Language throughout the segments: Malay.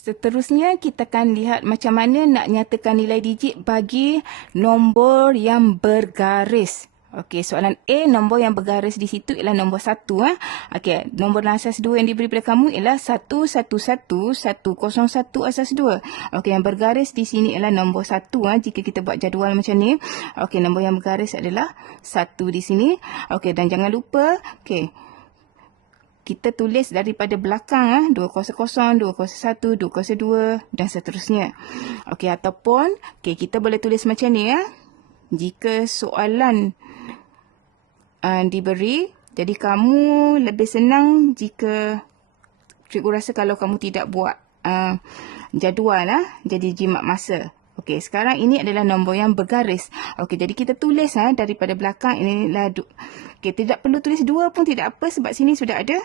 Seterusnya, kita akan lihat macam mana nak nyatakan nilai digit bagi nombor yang bergaris. Okey, soalan A, nombor yang bergaris di situ ialah nombor 1. Okey, nombor dalam asas 2 yang diberi pada kamu ialah 111, 101 asas 2. Okey, yang bergaris di sini ialah nombor 1. Jika kita buat jadual macam ni. Okey, nombor yang bergaris adalah 1 di sini. Okey, dan jangan lupa, okey, kita tulis daripada belakang 200, 201, 202 dan seterusnya. Okey, ataupun kita boleh tulis macam ni jika soalan diberi, jadi kamu lebih senang jika cikgu rasa kalau kamu tidak buat jadual jadi jimat masa. Okey, sekarang ini adalah nombor yang bergaris. Okey, jadi kita tulis daripada belakang inilah okey, tidak perlu tulis 2 pun tidak apa sebab sini sudah ada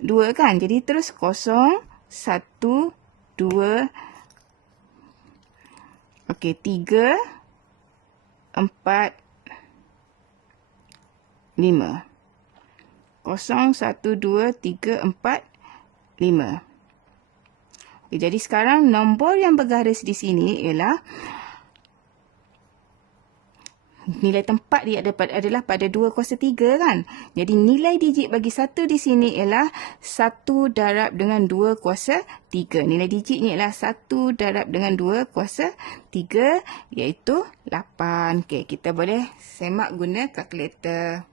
2 kan. Jadi terus 0, 1, 2, okey, 3, 4, 5. 0, 1, 2, 3, 4, 5. Okay, jadi sekarang nombor yang bergaris di sini ialah nilai tempat dia adalah pada 2 kuasa 3 kan. Jadi nilai digit bagi 1 di sini ialah 1 darab dengan 2 kuasa 3. Nilai digitnya ialah 1 darab dengan 2 kuasa 3 iaitu 8. Okey, kita boleh semak guna kalkulator.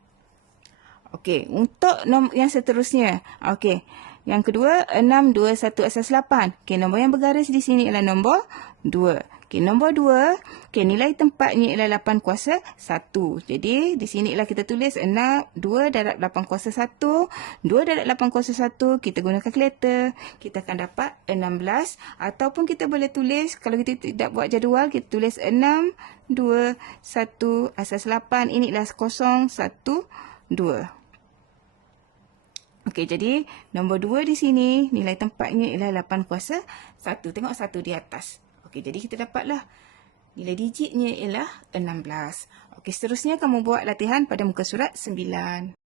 Okey, untuk yang seterusnya. Okey, yang kedua 6, 2, 1 asas 8. Okey, nombor yang bergaris di sini ialah nombor 2. Okey, nombor 2, okey, nilai tempatnya ialah 8 kuasa 1. Jadi, di sini ialah kita tulis 2 darab 8 kuasa 1. 2 darab 8 kuasa 1, kita guna kalkulator. Kita akan dapat 16. Ataupun kita boleh tulis, kalau kita tidak buat jadual, kita tulis 6, 2, 1 asas 8. Ini ialah 0, 1, 2. Okey, jadi nombor 2 di sini, nilai tempatnya ialah 8 kuasa 1. Tengok 1 di atas. Okey, jadi kita dapatlah nilai digitnya ialah 16. Okey, seterusnya kamu buat latihan pada muka surat 9.